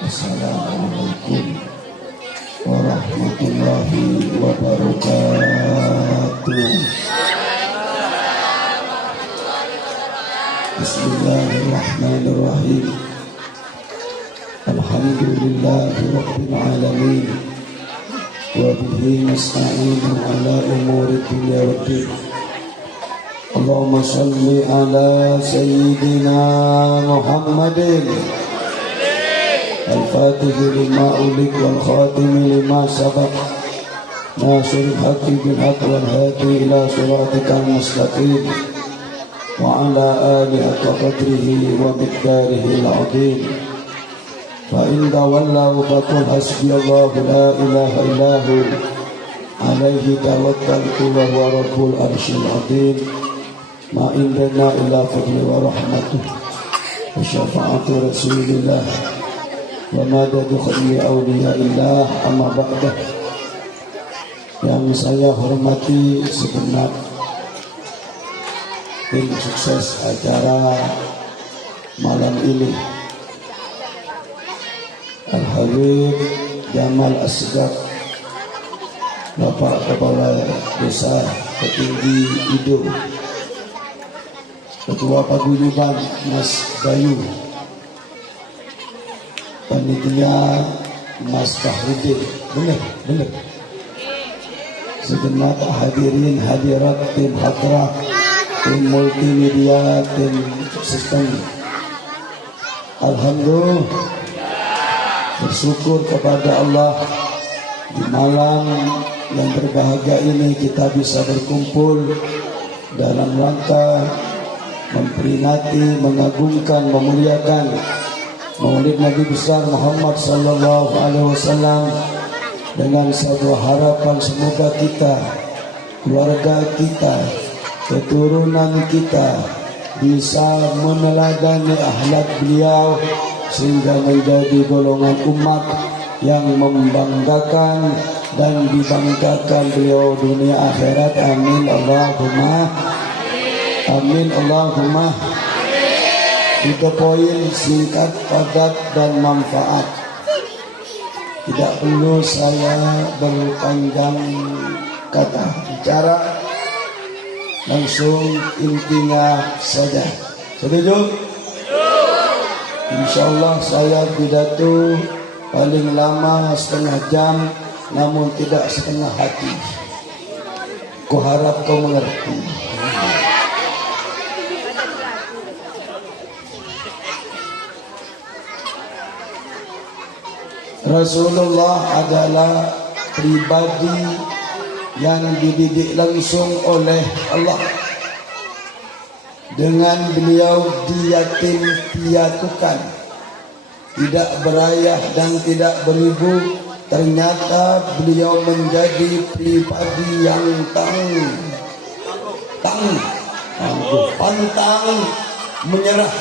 Assalamualaikum warahmatullahi wabarakatuh. Bismillahirrahmanirrahim. Alhamdulillahi rabbil alamin. Wa bihi nasta'inu ala umuri dunya waddin. Allahumma salli ala sayyidina Muhammadin al-Fatih lima ulik wal khatim lima sabaq nasirul haqqi bil haqq wal hadi ila siratikal mustaqim wa ala alihi haqqa qadrihi wa miqdarihi al-azim. Fa in tawallaw faqul hasbiyallahu la ilaha illahu alaihi tawakkaltu wa huwa rabbul arsyil azim. Ma indana illa fadli wa rahmatuh wa syafa'atu rasulillah wa madadu khayri awliyaillah amma ba'dah. Yang saya hormati segenap tim sukses acara malam ini, Al-Habib Jamal Asgaf, Bapak Kepala Desa Petinggi Ido, Ketua Paguyuban Mas Bayu, panitia Mas Fahrudin, benar. Segenap hadirin hadirat tim hadrah, tim multimedia, tim sistem. Alhamdulillah, bersyukur kepada Allah di malam yang berbahagia ini kita bisa berkumpul dalam rangka memperingati, mengagungkan, memuliakan Maulid Nabi besar Muhammad sallallahu alaihi wasallam, dengan satu harapan semoga kita, keluarga kita, keturunan kita bisa meneladani akhlak beliau sehingga menjadi golongan umat yang membanggakan dan dibanggakan beliau dunia akhirat. Amin Allahumma amin Allahumma. 3 poin singkat, padat, dan manfaat. Tidak perlu saya berpanjang kata bicara, langsung intinya saja. Setuju? Insyaallah saya pidato paling lama setengah jam, namun tidak setengah hati. Kuharap kau mengerti. Rasulullah adalah pribadi yang dididik langsung oleh Allah. Dengan beliau diyatim piatukan, tidak berayah dan tidak beribu. Ternyata beliau menjadi pribadi yang pantang menyerah,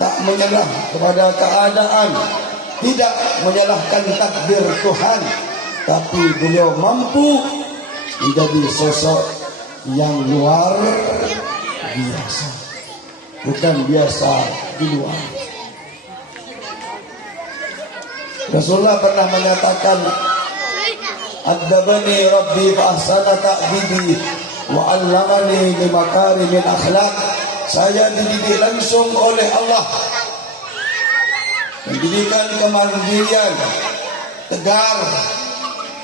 tak menyerah kepada keadaan, tidak menyalahkan takdir Tuhan, tapi beliau mampu menjadi sosok yang luar biasa, bukan biasa di luar. Rasulullah pernah menyatakan, "Addabani Rabbi fa ahsana ta'dibi wa 'allamani bi makarimil akhlaq." Saya dididik langsung oleh Allah. Pendidikan kemandirian, tegar,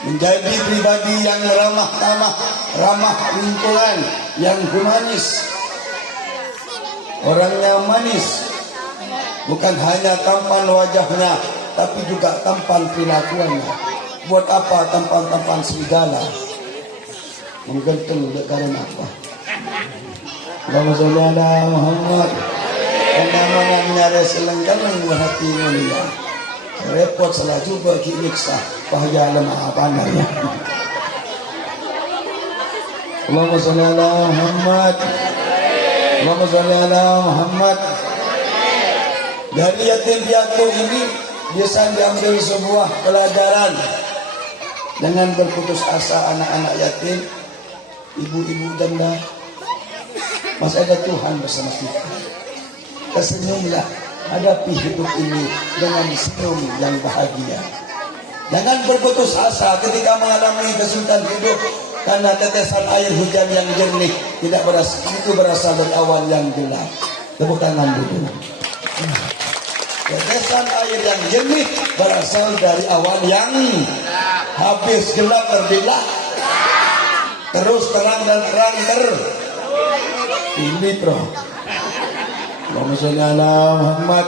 menjadi pribadi yang ramah tamah, ramah lingkungan, yang humanis. Orangnya manis, bukan hanya tampan wajahnya, tapi juga tampan perilakuannya. Buat apa tampan-tampan serigala? Menggantung karena apa? Allahumma sholli ala Muhammad. Namanya nyari selenggang hati mulia. Repot salah juga kiniksa bahaya lemah apa ya. Allahumma sholli ala Muhammad. Allahumma sholli ala Muhammad. Dari yatim piatu ini bisa diambil sebuah pelajaran. Dengan berputus asa anak-anak yatim, ibu-ibu janda, masih ada Tuhan bersama kita. Tersenyumlah, hadapi hidup ini dengan senyum yang bahagia. Jangan berputus asa ketika mengalami kesulitan hidup, karena tetesan air hujan yang jernih berasal dari awan yang gelap. Tepuk tangan dulu. Tetesan air yang jernih berasal dari awan yang habis gelap terbitlah terus terang dan terang ini bro. Allahumma sholli ala Muhammad.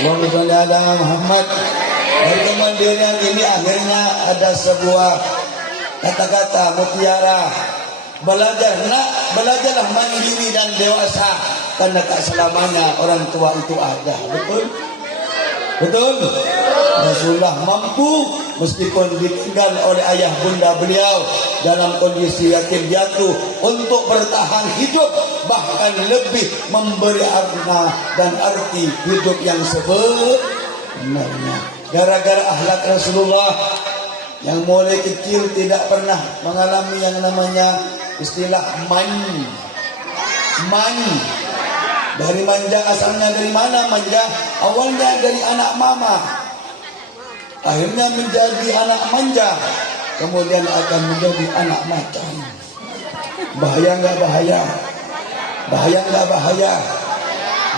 Allahumma sholli ala Muhammad. Dari kemandirian ini akhirnya ada sebuah kata-kata mutiara. Belajarlah mandiri dan dewasa, karena tak selamanya orang tua itu ada. Betul? Betul? Rasulullah mampu meskipun ditinggal oleh ayah bunda beliau dalam kondisi yatim piatu untuk bertahan hidup, bahkan lebih memberi makna dan arti hidup yang sebenarnya. Gara-gara akhlak Rasulullah yang mulai kecil tidak pernah mengalami yang namanya istilah man. Dari manja, asalnya dari mana manja? Awalnya dari anak mama, akhirnya menjadi anak manja, kemudian akan menjadi anak macan. Bahaya nggak bahaya? Bahaya nggak bahaya?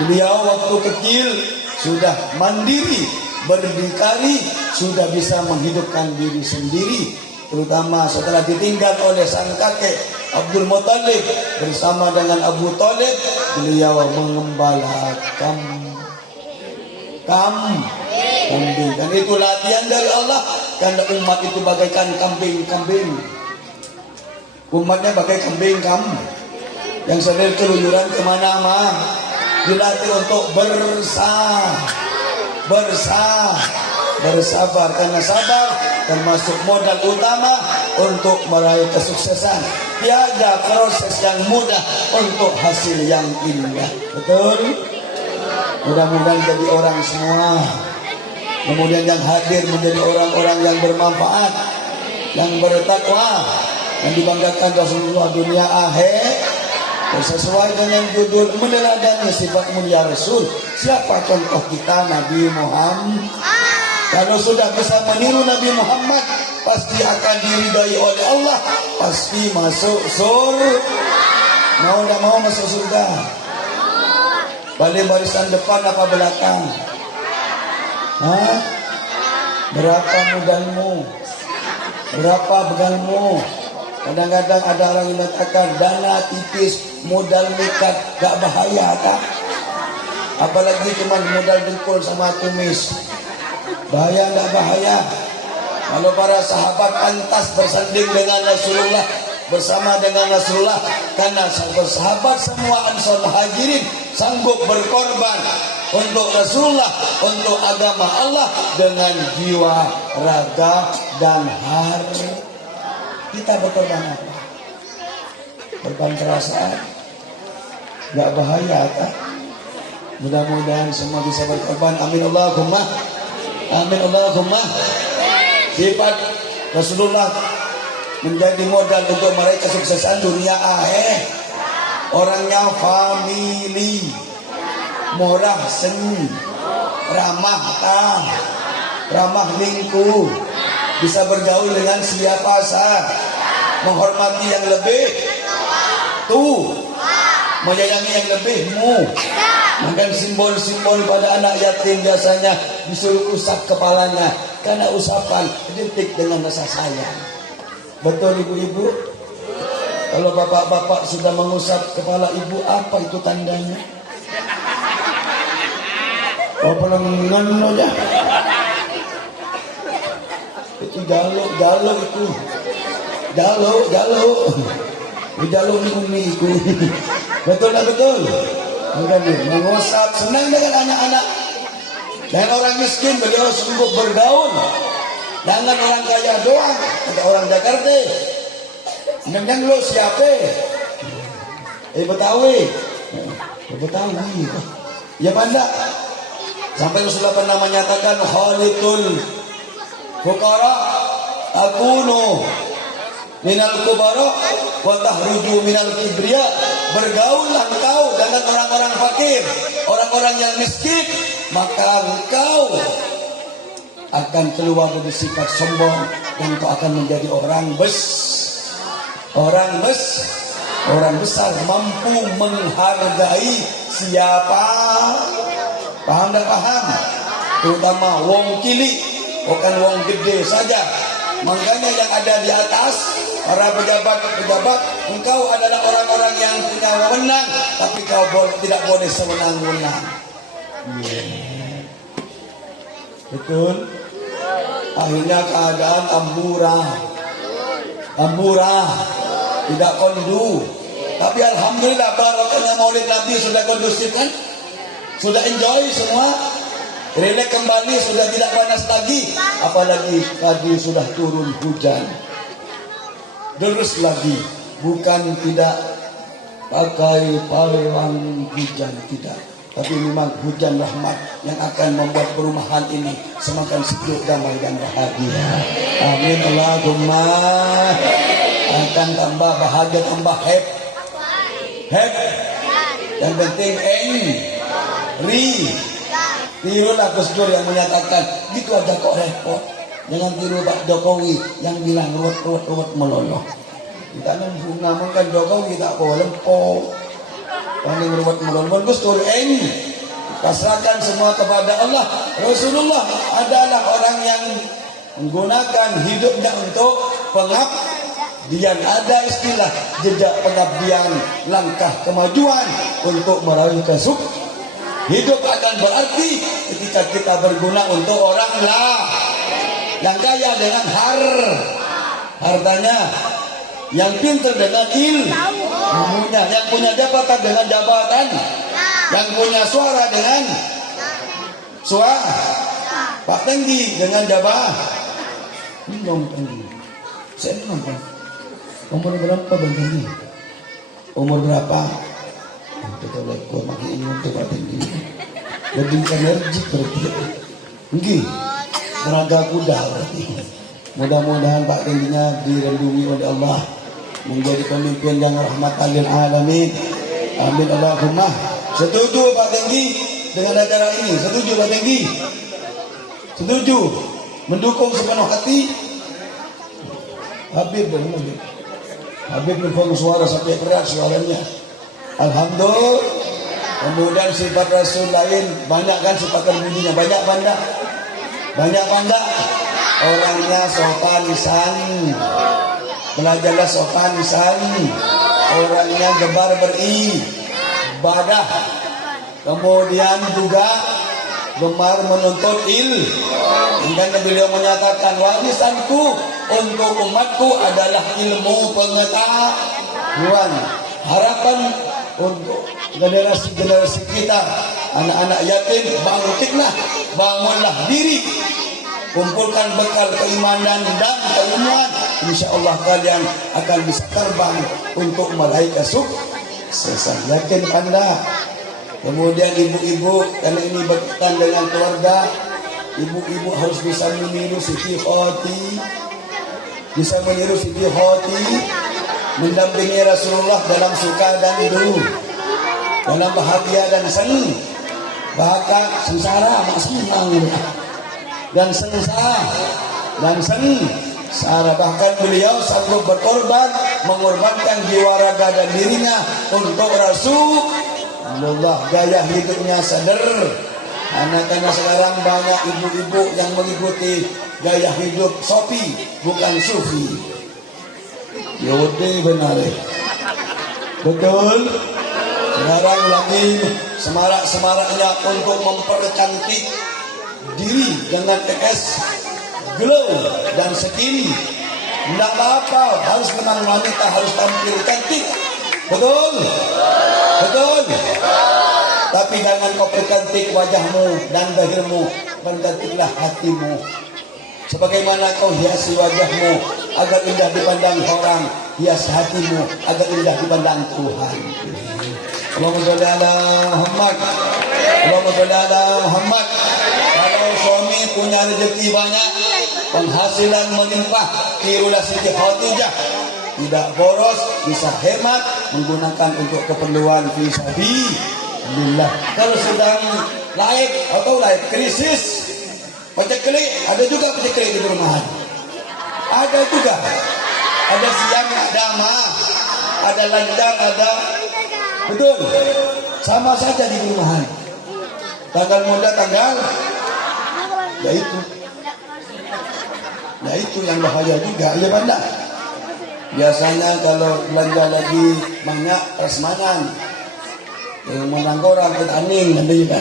Beliau waktu kecil sudah mandiri, berdikari, sudah bisa menghidupkan diri sendiri, terutama setelah ditinggal oleh sang kakek Abdul Muttalib. Bersama dengan Abu Talib, beliau mengembala kambing. Dan itu latihan dari Allah, karena umat itu bagaikan kambing. Umatnya bagai kambing yang sering keluyuran kemana-mana. Dilatih untuk bersabar, karena sabar termasuk modal utama untuk meraih kesuksesan. Tiada proses yang mudah untuk hasil yang indah. Betul? Mudah-mudahan jadi orang semua. Kemudian yang hadir menjadi orang-orang yang bermanfaat, yang bertakwa, yang dibanggakan Rasulullah dunia akhir. Sesuai dengan judul meneladani sifat mulia Rasul. Siapa contoh kita? Nabi Muhammad. Kalau sudah bisa meniru Nabi Muhammad, pasti akan diridai oleh Allah, pasti masuk surga. Mau tidak mau masuk surga? Balik barisan depan apa belakang? Hah? Berapa modalmu? Berapa begalmu? Kadang-kadang ada orang yang mengatakan dana tipis, modal nekat, gak bahaya tak? Apalagi cuma modal dengkul sama kumis. Bahaya gak bahaya? Kalau para sahabat pantas bersanding dengan Rasulullah, bersama dengan Rasulullah, karena sahabat semua Ansar Muhajirin sanggup berkorban untuk Rasulullah, untuk agama Allah dengan jiwa, raga, dan harta. Kita berkorban apa? Korban perasaan. Gak bahaya tak? Mudah-mudahan semua bisa berkorban. Amin Allahumma. Amin Allahumma. Sifat Rasulullah menjadi modal untuk meraih kesuksesan dunia akhir. Orangnya family, murah seni, ramah lingkup, bisa bergaul dengan siapa saja, menghormati yang lebih menyayangi yang lebih Mungkin simbol-simbol pada anak yatim biasanya disuruh usap kepalanya, karena usapan identik dengan rasa sayang. Betul ibu-ibu? Kalau bapak-bapak sudah mengusap kepala ibu, apa itu tandanya? Oh, pelengan aja. Itu jalo itu. Jalo umi itu. Betul tak betul? Bukan mengusap, senang dengan anak-anak. Dan orang miskin beliau sungguh bergaul. Jangan orang kaya doang, ada orang Jakarta. Neng lo siapa? Betawi. Ya pandai. Sampai Rasulullah pernah menyatakan khalitul fuqara akunu minal kubara wa tahruju minal kibriya. Bergaullah engkau dengan orang-orang fakir, orang orang-orang yang miskin, maka engkau akan keluar dari sifat sombong dan engkau akan menjadi orang besar, mampu menghargai siapa. Paham tak paham? Terutama wong cilik, bukan wong gede saja. Makanya yang ada di atas, para pejabat-pejabat, engkau adalah orang-orang yang punya wewenang, tapi kau tidak boleh sewenang-wenang. Betul? Akhirnya keadaan amburah, tidak kondu. Tapi alhamdulillah barokahnya Maulid Nabi sudah kondusif kan? Sudah enjoy semua. Relax kembali, sudah tidak panas lagi. Apalagi tadi sudah turun hujan. Terus lagi, bukan tidak pakai payung hujan, tidak. Tapi memang hujan rahmat yang akan membuat perumahan ini semakin sejuk, damai dan bahagia. Amin Allahumma. Akan tambah bahagia, tambah happy. Yang penting tirulah Gus Dur yang menyatakan gitu aja kok repot. Jangan tiru Pak Jokowi yang bilang ruwet meloloh. Kita mengamalkan Jokowi tak boleh paling ruwet meloloh. Gus Dur pasrahkan semua kepada Allah. Rasulullah adalah orang yang menggunakan hidupnya untuk pengabdian. Ada istilah jejak pengabdian, langkah kemajuan untuk meraih kesuksesan. Hidup akan berarti ketika kita berguna untuk orang lah. Yang kaya dengan hartanya, yang pintar dengan ilmunya, yang punya jabatan dengan jabatan, yang punya suara dengan suara. Pak Tenggi dengan jabatan. Belum Tenggi. Saya belum. Umur berapa Bang Tenggi? Umur berapa? Kita lekor makin ingin untuk Pak Tenggi. Lebih energi berarti. Enggih. Tenaga kuda berarti. Mudah-mudahan Pak Tengginya direndungi oleh Allah, menjadi pemimpin yang rahmatan lil alamin. Amin Allahumma. Setuju Pak Tenggi dengan acara ini? Setuju Pak Tenggi? Setuju? Mendukung sepenuh hati? Habib berfungsi suara sampai keras suaranya. Alhamdulillah. Kemudian sifat Rasul lain banyak kan, sifat terpujinya banyak banda. Orangnya sopan lisan, belajarlah sopan lisan. Orangnya gemar beribadah, kemudian juga gemar menuntut ilmu. Dan beliau menyatakan warisanku untuk umatku adalah ilmu pengetahuan. Harapan untuk generasi kita, anak-anak yatim, bangunlah diri, kumpulkan bekal keimanan dan keilmuan. Insya Allah kalian akan bisa terbang untuk meraih kesuksesan. Yakin Anda? Kemudian ibu-ibu, karena ini berkaitan dengan keluarga, ibu-ibu harus bisa meniru Siti Khoti, mendampingi Rasulullah dalam suka dan duka, dalam bahagia dan senang, bahkan sengsara dan sengsara. Bahkan beliau sanggup berkorban, mengorbankan jiwa raga dan dirinya untuk Rasulullah. Gaya hidupnya sederhana, karena sekarang banyak ibu-ibu yang mengikuti gaya hidup Sofi, bukan Sufi. Yaudah benar. Betul. Sekarang lagi semarak-semaraknya untuk mempercantik diri dengan TS glow dan skin. Tidak apa-apa, harus memang wanita harus tampil cantik. Betul. Tapi jangan kau percantik wajahmu dan dahirmu, percantiklah hatimu. Sebagaimana kau hiasi wajahmu agar indah dipandang orang, hias hatimu agar indah dipandang Tuhan. Allahumma sholli ala Muhammad. Kalau suami punya rezeki banyak, penghasilan melimpah, tirulah Siti Khadijah. Tidak boros, bisa hemat, menggunakan untuk keperluan fisabilillah. Alhamdulillah. Kalau sedang live atau live krisis, paceklik, ada juga paceklik di perumahan. Ada juga. Ada siang, ada mah, ada lanjang, ada. Betul. Sama saja di perumahan. Tanggal muda, tanggal. Ya itu. Nah itu yang bahaya juga. Ya benda. Biasanya kalau belanja lagi banyak prasmanan, yang menanggorang ke aning nanti juga.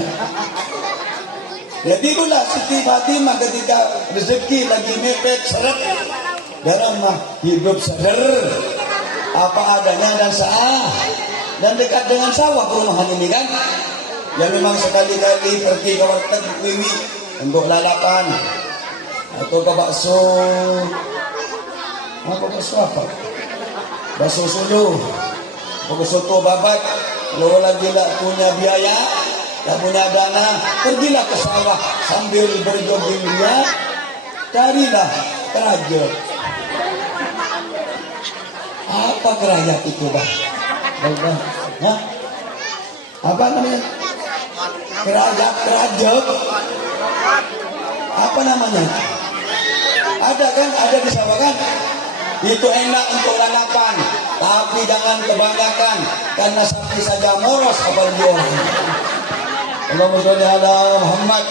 Jadi itulah Siti Fatimah ketika rezeki lagi mepet seret, dalam hidup sadar apa adanya dan sah, dan dekat dengan sawah perumahan ini kan, yang memang sekali-kali pergi ke warteg wiwi untuk lalapan atau ke bakso apa? Bakso Solo, bakso soto babat. Kalau lagi tak punya biaya, tak punya dana, pergilah ke sawah sambil berjogingnya, carilah kerajat. Apa kerajat itu, Bang? Hah? Apa namanya? Kerajat. Apa namanya? Ada kan? Ada di sawah kan? Itu enak untuk lanapan, tapi jangan kebanyakan karena sapi saja moros apalagi orang. Allahumma sholli ala Muhammad.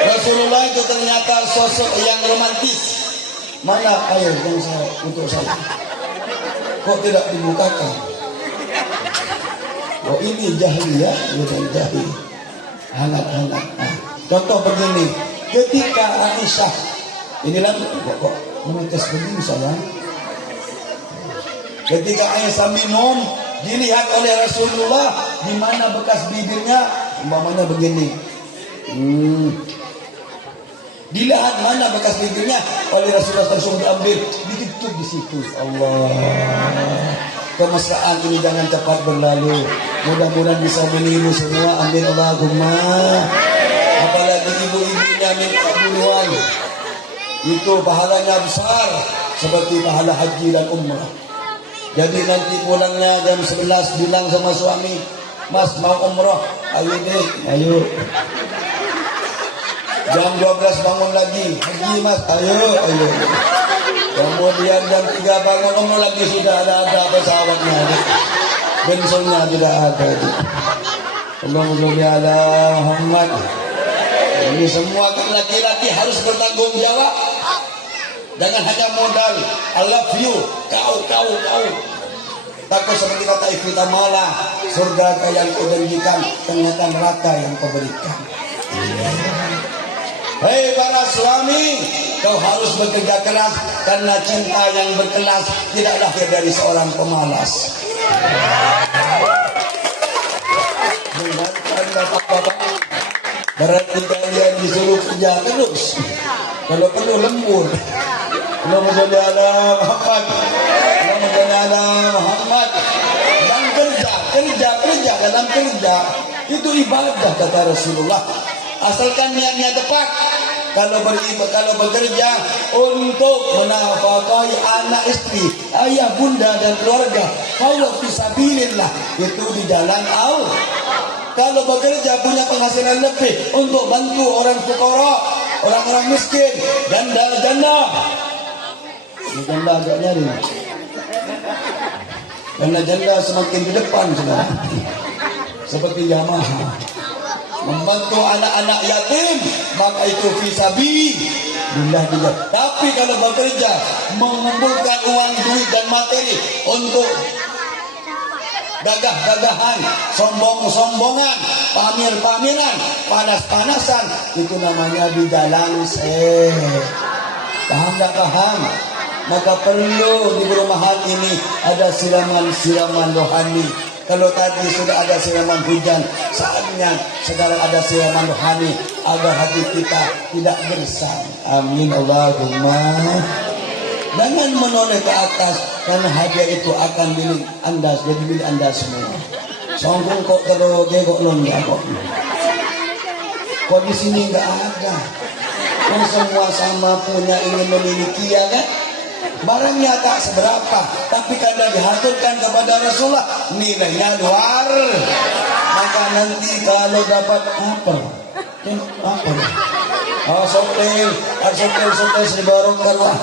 Rasulullah itu ternyata sosok yang romantis. Mana air yang saya untuk saya? Kok tidak dibukakan? Oh ini jahiliyah, bukan jahil. Hangat-hangat. Contoh begini, ketika Aisyah, inilah kok menetes begini sayang. Ketika Aisyah minum, dilihat oleh Rasulullah di mana bekas bibirnya, umpamanya begini. Dilihat mana bekas bibirnya oleh Rasulullah langsung diambil, ditutup di situ. Allah. Kemesraan ini jangan cepat berlalu. Mudah-mudahan bisa meniru semua. Amin Allahumma. Apalagi ibu-ibunya minta duluan. Itu pahalanya besar seperti pahala haji dan umrah. Jadi nanti pulangnya jam 11 bilang sama suami, Mas mau umrah, ayo deh, ayo. Jam 12 bangun lagi, haji Mas, ayo. Kemudian jam 3 bangun umrah lagi, sudah ada pesawatnya, bensinnya tidak ada. Allahumma sholli ala Muhammad. Ini semua kan laki-laki harus bertanggung jawab. Jangan hanya modal I love you, kau. Takut seperti kata Ifritah Mala, surga yang kau janjikan, ternyata neraka yang kau berikan. Hei para suami, kau harus bekerja keras karena cinta yang berkelas tidak lahir dari seorang pemalas. Berarti kalian disuruh kerja terus. Kalau perlu lembur. Allahumma sholli ala Muhammad. Allahumma sholli ala Muhammad. Dan kerja dalam kerja itu ibadah kata Rasulullah. Asalkan niatnya tepat. Kalau bekerja untuk menafkahi anak istri, ayah bunda dan keluarga, kalau fisabilillah itu di jalan Allah. Kalau bekerja punya penghasilan lebih untuk bantu orang fukara, orang-orang miskin, janda. Janda agak nyari. Karena janda semakin di depan sekarang. Seperti Yamaha. Membantu anak-anak yatim, maka itu fisabilillah juga. Tapi kalau bekerja, mengumpulkan uang, duit dan materi untuk gagah-gagahan, sombong-sombongan, pamer-pameran, panas-panasan, itu namanya di dalam paham tak paham? Maka perlu di perumahan ini ada siraman-siraman rohani. Kalau tadi sudah ada siraman hujan, saatnya sekarang ada siraman rohani agar hati kita tidak gersang. Amin Allahumma. Jangan menoleh ke atas karena hadiah itu akan milik anda, jadi milik anda semua. Sombong kok teroge kok lonja kok. Kok di sini nggak ada? Kan semua sama punya ingin memiliki ya kan? Barangnya tak seberapa, tapi karena dihaturkan kepada Rasulullah nilainya luar Maka nanti kalau dapat apa? Apa? Oh, sotel sebarokkan lah.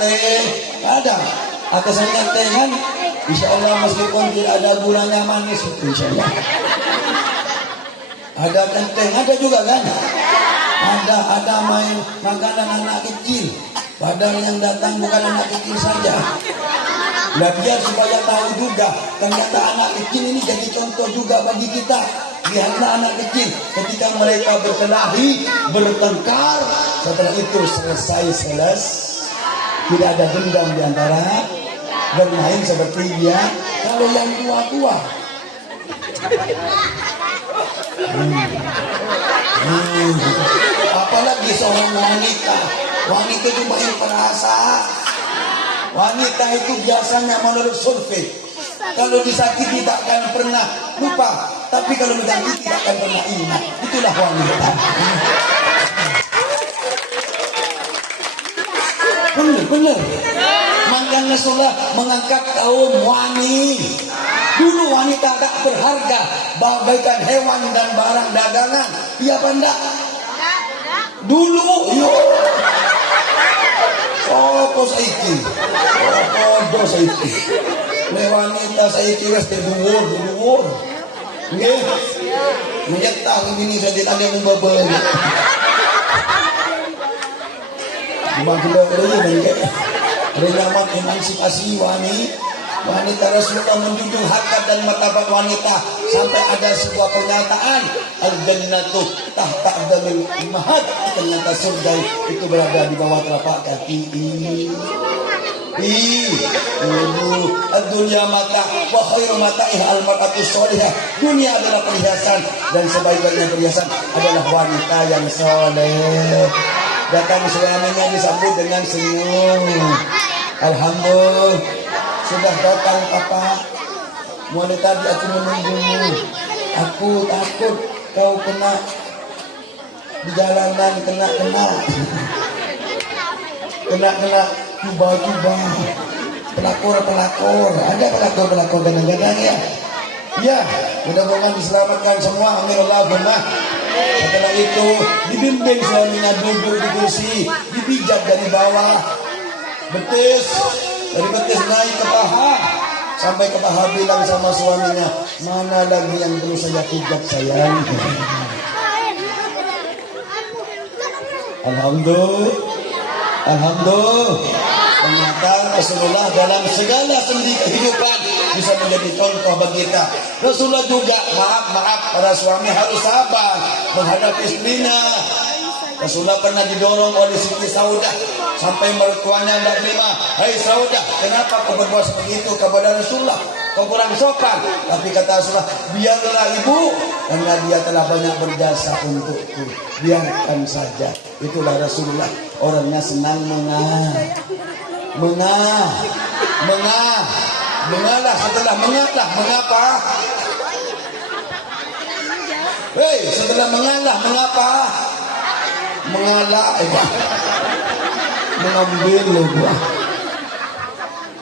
Teh ada. Atasannya teh kan, insya Allah meskipun tidak ada gulanya manis itu insya Allah. Ada kan teh, ada juga kan? Ada main makanan anak kecil. Padahal yang datang bukan anak kecil saja. Nah, biar supaya tahu juga, ternyata anak kecil ini jadi contoh juga bagi kita. Lihatlah anak kecil ketika mereka berkelahi, bertengkar, setelah itu selesai, tidak ada dendam di antara, bermain seperti dia. Kalau yang tua-tua, apalagi seorang wanita itu main perasa. Wanita itu biasanya menurut survei, kalau disakiti tidak akan pernah lupa, tapi kalau disakiti tidak akan pernah ingat. Itulah wanita. Benar. Makanya Rasulullah mengangkat kaum wani. Dulu wanita tak berharga, bagaikan hewan dan barang dagangan. Iya apa enggak? Dulu, yuk. Sopo saiki. Podo saiki. Le wanita saiki wis dhuwur. Nggih. Menyetang ini saja ada yang babel. Bagelo ini renyaman emansipasi wanita Rasulullah menjunjung harkat dan martabat wanita sampai ada sebuah pernyataan al-jannatu tahta aqdamil ummahat, ternyata surga itu berada di bawah telapak kaki. Dunia mata wa khairu mata'ih al-mar'atu sholihah. Dunia adalah perhiasan dan sebaik-baiknya perhiasan adalah wanita yang soleh. Datang suaminya disambut dengan senyum. Alhamdulillah, sudah datang papa. Mulai tadi aku menunggumu. Aku takut kau kena di jalanan, kena cuba pelakor. Ada pelakor kadang-kadang ya. Ya, mudah-mudahan diselamatkan semua. Amin Allahumma. Setelah itu dibimbing suaminya duduk di kursi, dipijat dari bawah, betis, dari betis naik ke paha, sampai ke paha bilang sama suaminya, mana lagi yang perlu saya pijat sayang. Alhamdulillah. Ternyata Rasulullah dalam segala sendi kehidupan bisa menjadi contoh bagi kita. Rasulullah juga maaf para suami harus sabar menghadapi istrinya. Rasulullah pernah didorong oleh Siti Saudah sampai mertuanya tidak terima. Hai Saudah, kenapa kau berbuat seperti itu kepada Rasulullah? Kau kurang sopan. Tapi kata Rasulullah, biarlah ibu, karena dia telah banyak berjasa untukku. Biarkan saja. Itulah Rasulullah, orangnya senang mengalah. Setelah mengalah, mengapa? Setelah mengalah, mengapa? Mengalah, mengambil loh gua.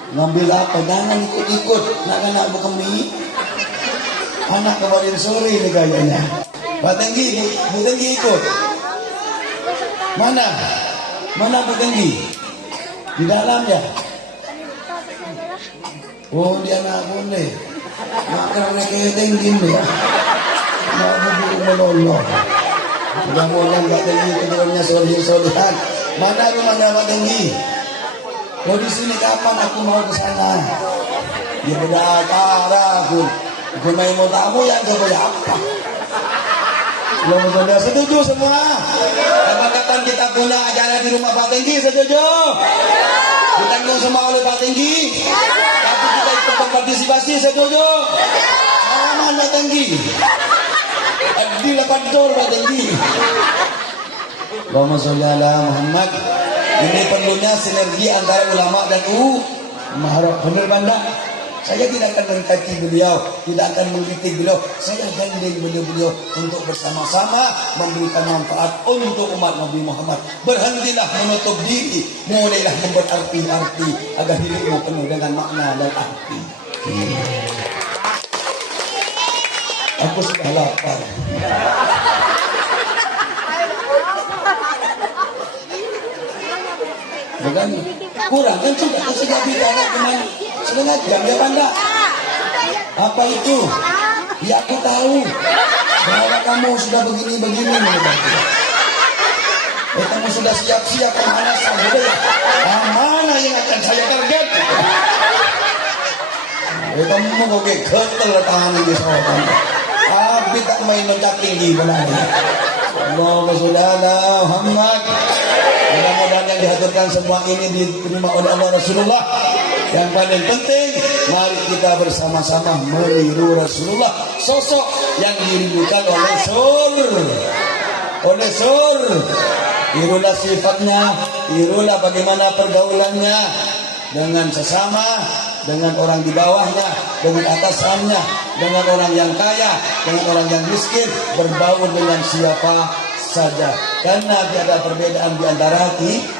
Ngambil apa? Jangan ikut-ikut. Nak berkemi. Anak kemarin sore ini kayaknya. Pak Tenggi, Bu Tenggi ikut. Mana Bu Tenggi? Di dalam ya? Oh, dia nak boleh. Nak kerana kayak Tenggi ni ya. Nak bubuk meloloh. Mudah-mudahan Pak Tenggi keduanya soleh-solehan. Mana rumahnya Pak Tenggi? Oh, di sini kapan aku mau ke sana? Dia berdarah aku. Aku main mau tamu yang coba apa? Mudah-mudahan setuju semua. Kesepakatan kita punya acara di rumah Pak Tenggi, setuju? Ditanggung semua oleh Pak Tenggi. Tapi kita ikut berpartisipasi, setuju? Salaman Pak Tenggi. Di lapan dor Pak Tenggi. Allahumma sholli ala Muhammad. Ini perlunya sinergi antara ulama dan umarok. Benar banda? Saya tidak akan mengkaji beliau, tidak akan mengkritik beliau. Saya gandeng beliau untuk bersama-sama memberikan manfaat untuk umat Nabi Muhammad. Berhentilah menutup diri, mulailah membuat arti-arti agar hidupmu penuh dengan makna dan arti. Aku sudah lapar. Bukan kurang kan sudah kesenggak bicara kemana setengah jam ya Panda. Apa itu? Ya aku tahu bahwa kamu sudah begini-begini kamu sudah siap-siap pemanasan. Udah ya, mana yang akan saya target? Kamu mau ke ketel tangan ini soal tapi tak main loncat tinggi benar. Allahumma sholli ala Muhammad. Mudah-mudahan yang dihaturkan semua ini diterima oleh Allah Rasulullah. Yang paling penting, mari kita bersama-sama meniru Rasulullah, sosok yang dirindukan oleh sur. Tirulah sifatnya, tirulah bagaimana pergaulannya dengan sesama, dengan orang di bawahnya, dengan atasannya, dengan orang yang kaya, dengan orang yang miskin, berbaur dengan siapa saja. Karena tiada perbedaan di antara hati.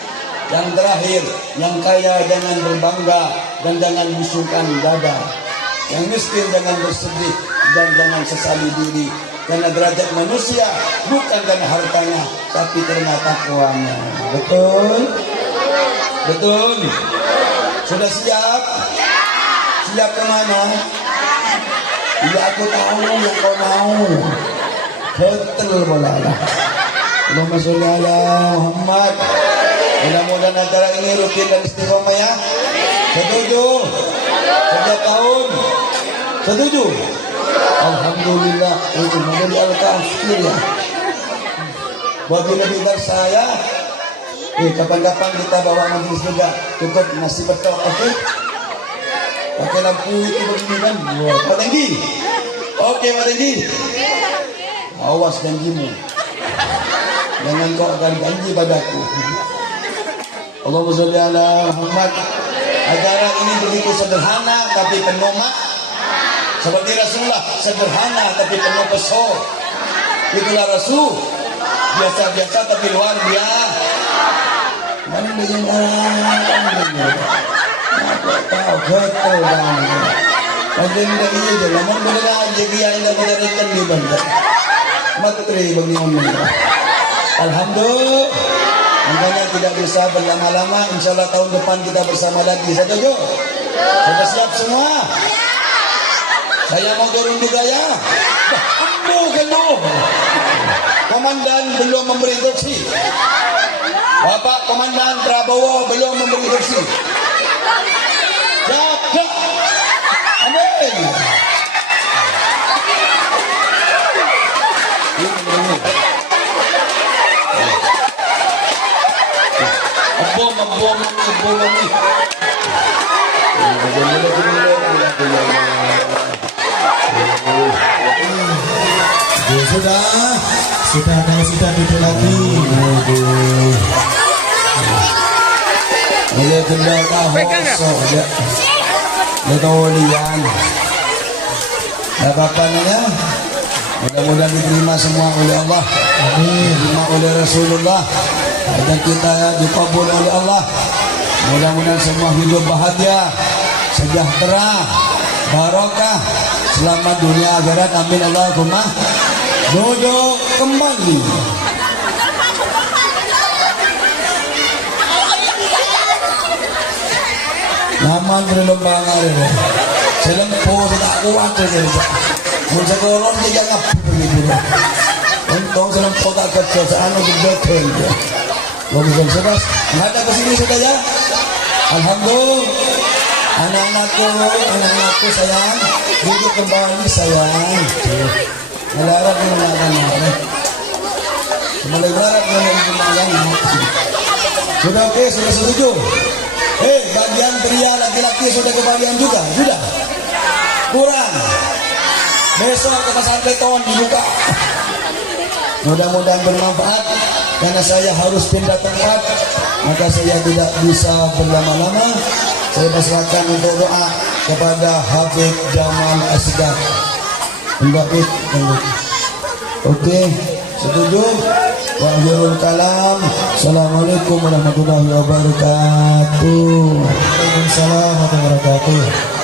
Yang terakhir, yang kaya jangan berbangga dan jangan busukkan dada. Yang miskin jangan bersedih dan jangan sesali diri. Karena derajat manusia bukan karena hartanya, tapi karena takwanya. Betul? Betul? Sudah siap? Siap kemana? Ya aku tahu yang kau mau. Ketel bola lah. Allahumma sholli ala Muhammad. Mudah-mudahan acara ini rutin dan istiqomah ya. Setuju? Setiap tahun? Setuju? Alhamdulillah. Itu menjadi al-kafir ya. Buat lebih saya, kapan-kapan kita bawa majelis juga. Cukup nasi betul, oke? Pakai lampu itu begini kan? Wah, Pak Tenggi. Oke, Pak Tenggi. Awas janjimu. Jangan kau akan janji padaku. Allahumma sholli ala Muhammad. Acara ini begitu sederhana tapi penuh seperti Rasulullah, sederhana tapi penuh pesona. Itulah Rasul. Biasa-biasa tapi luar biasa. Mana yang orang tahu betul banget. Ada yang iya je, namun boleh aja dia yang berdirikan di bandar. Materi bagi orang. Alhamdulillah. Makanya tidak bisa berlama-lama. Insya Allah tahun depan kita bersama lagi. Setuju? Sudah siap semua? Saya mau turun juga ya. Komandan belum memberi instruksi. Bapak Komandan Prabowo belum memberi instruksi. Jaga. Amin. Bom ini. Sudah duduk lagi. Ini tinggal kosong ya. Betolian. Tidak apa-apa ya. Mudah-mudahan diterima semua oleh Allah. Amin. Diterima oleh Rasulullah. Dan kita dikabul oleh Allah. Mudah-mudahan semua hidup bahagia, sejahtera, barokah, selamat dunia akhirat. Amin Allahumma. Duduk kembali. Naman belum bangar ini. Selempo tidak kuat saja. Muncul dia jangan begitu. Untung selempo tak kerja seanu berbeken. Lomban sebas, ada kesini sudah ya. Alhamdulillah. Anak-anakku sayang, duduk kembali sayang. Melarap mengenalkan. Melarap mengenalkan. Sudah oke, sudah setuju. Bagian pria laki-laki sudah kebagian juga, sudah. Kurang. Besok ke pasar beton dibuka. Mudah-mudahan bermanfaat. Karena saya harus pindah tempat, maka saya tidak bisa berlama-lama. Saya persilakan untuk doa kepada Habib Jamal Asghar. Oke, setuju? Wa'alaikumsalam kalam. Assalamualaikum warahmatullahi wabarakatuh. Waalaikumsalam warahmatullahi wabarakatuh.